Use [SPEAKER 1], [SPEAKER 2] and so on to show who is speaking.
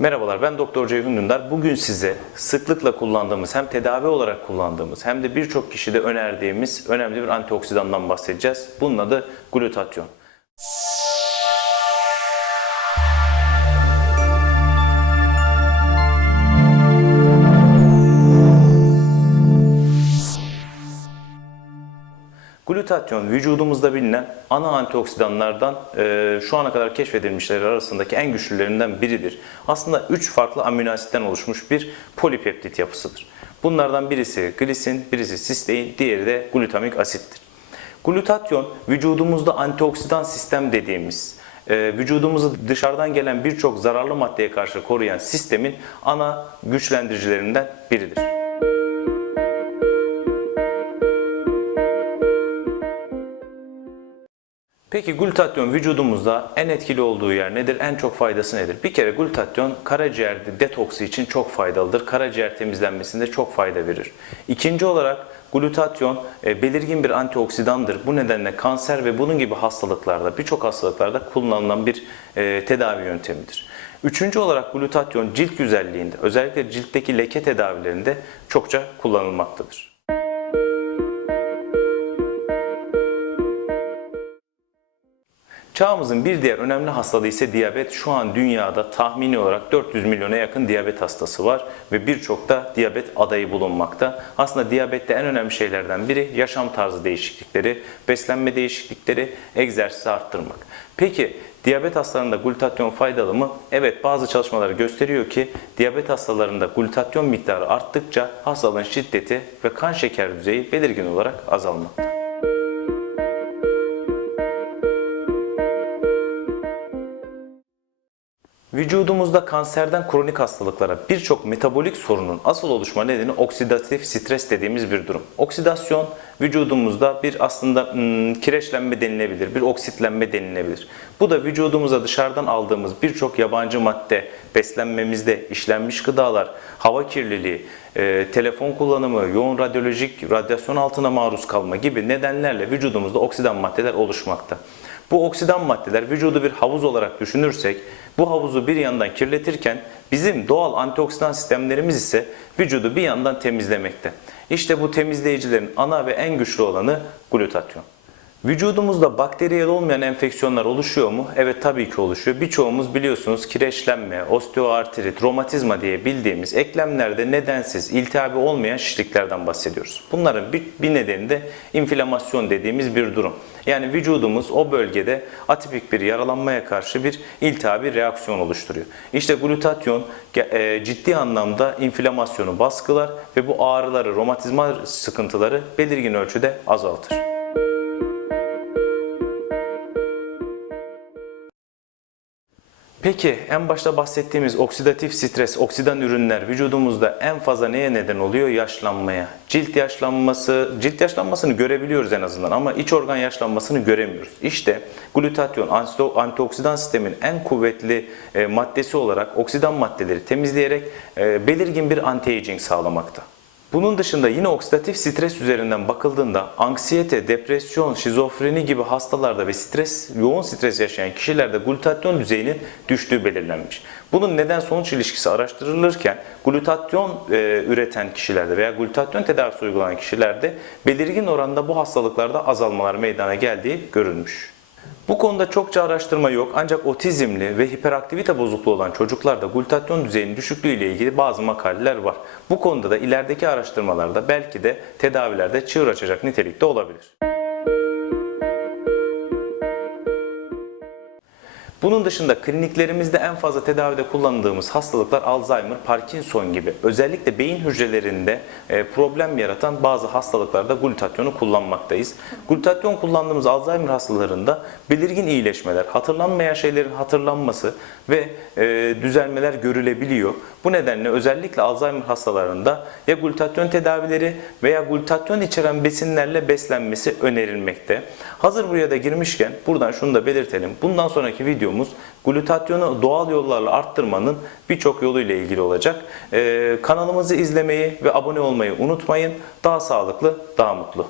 [SPEAKER 1] Merhabalar ben Doktor Ceyhun Dündar. Bugün size sıklıkla kullandığımız hem tedavi olarak kullandığımız hem de birçok kişide önerdiğimiz önemli bir antioksidandan bahsedeceğiz. Bunun adı glutatyon. Glutatyon vücudumuzda bilinen ana antioksidanlardan e, şu ana kadar keşfedilmişler arasındaki en güçlülerinden biridir. Aslında 3 farklı amino asitten oluşmuş bir polipeptit yapısıdır. Bunlardan birisi glisin, birisi sistein, diğeri de glutamik asittir. Glutatyon vücudumuzda antioksidan sistem dediğimiz e, vücudumuzu dışarıdan gelen birçok zararlı maddeye karşı koruyan sistemin ana güçlendiricilerinden biridir. Peki glutatyon vücudumuzda en etkili olduğu yer nedir? En çok faydası nedir? Bir kere glutatyon karaciğerde detoksu için çok faydalıdır. Karaciğer temizlenmesinde çok fayda verir. İkinci olarak glutatyon e, belirgin bir antioksidandır. Bu nedenle kanser ve bunun gibi hastalıklarda, birçok hastalıklarda kullanılan bir e, tedavi yöntemidir. Üçüncü olarak glutatyon cilt güzelliğinde, özellikle ciltteki leke tedavilerinde çokça kullanılmaktadır. Çağımızın bir diğer önemli hastalığı ise diyabet. Şu an dünyada tahmini olarak 400 milyona yakın diyabet hastası var ve birçok da diyabet adayı bulunmakta. Aslında diyabette en önemli şeylerden biri yaşam tarzı değişiklikleri, beslenme değişiklikleri, egzersizi arttırmak. Peki diyabet hastalarında glutatyon faydalı mı? Evet bazı çalışmalar gösteriyor ki diyabet hastalarında glutatyon miktarı arttıkça hastalığın şiddeti ve kan şeker düzeyi belirgin olarak azalmakta. Vücudumuzda kanserden kronik hastalıklara birçok metabolik sorunun asıl oluşma nedeni oksidatif stres dediğimiz bir durum. Oksidasyon vücudumuzda bir aslında hmm, kireçlenme denilebilir, bir oksitlenme denilebilir. Bu da vücudumuza dışarıdan aldığımız birçok yabancı madde, beslenmemizde işlenmiş gıdalar, hava kirliliği, e, telefon kullanımı, yoğun radyolojik radyasyon altına maruz kalma gibi nedenlerle vücudumuzda oksidan maddeler oluşmakta. Bu oksidan maddeler vücudu bir havuz olarak düşünürsek bu havuzu bir yandan kirletirken bizim doğal antioksidan sistemlerimiz ise vücudu bir yandan temizlemekte. İşte bu temizleyicilerin ana ve en güçlü olanı glutatyon. Vücudumuzda bakteriyel olmayan enfeksiyonlar oluşuyor mu? Evet tabii ki oluşuyor. Birçoğumuz biliyorsunuz kireçlenme, osteoartrit, romatizma diye bildiğimiz eklemlerde nedensiz, iltihabi olmayan şişliklerden bahsediyoruz. Bunların bir, bir nedeni de inflamasyon dediğimiz bir durum. Yani vücudumuz o bölgede atipik bir yaralanmaya karşı bir iltihabi reaksiyon oluşturuyor. İşte glutatyon e, ciddi anlamda inflamasyonu baskılar ve bu ağrıları, romatizma sıkıntıları belirgin ölçüde azaltır. Peki en başta bahsettiğimiz oksidatif stres, oksidan ürünler vücudumuzda en fazla neye neden oluyor? Yaşlanmaya. Cilt yaşlanması, cilt yaşlanmasını görebiliyoruz en azından ama iç organ yaşlanmasını göremiyoruz. İşte glutatyon antioksidan sistemin en kuvvetli e, maddesi olarak oksidan maddeleri temizleyerek e, belirgin bir anti-aging sağlamakta. Bunun dışında yine oksidatif stres üzerinden bakıldığında anksiyete, depresyon, şizofreni gibi hastalarda ve stres, yoğun stres yaşayan kişilerde glutatyon düzeyinin düştüğü belirlenmiş. Bunun neden sonuç ilişkisi araştırılırken glutatyon e, üreten kişilerde veya glutatyon tedavisi uygulanan kişilerde belirgin oranda bu hastalıklarda azalmalar meydana geldiği görülmüş. Bu konuda çokça araştırma yok ancak otizmli ve hiperaktivite bozukluğu olan çocuklarda glutatyon düzeyinin düşüklüğü ile ilgili bazı makaleler var. Bu konuda da ilerideki araştırmalarda belki de tedavilerde çığır açacak nitelikte olabilir. Bunun dışında kliniklerimizde en fazla tedavide kullandığımız hastalıklar Alzheimer, Parkinson gibi özellikle beyin hücrelerinde e, problem yaratan bazı hastalıklarda glutatyonu kullanmaktayız. Glutatyon kullandığımız Alzheimer hastalarında belirgin iyileşmeler, hatırlanmayan şeylerin hatırlanması ve e, düzelmeler görülebiliyor. Bu nedenle özellikle Alzheimer hastalarında ya glutatyon tedavileri veya glutatyon içeren besinlerle beslenmesi önerilmekte. Hazır buraya da girmişken buradan şunu da belirtelim. Bundan sonraki videomuz glutatyonu doğal yollarla arttırmanın birçok yoluyla ilgili olacak. Ee, kanalımızı izlemeyi ve abone olmayı unutmayın. Daha sağlıklı, daha mutlu.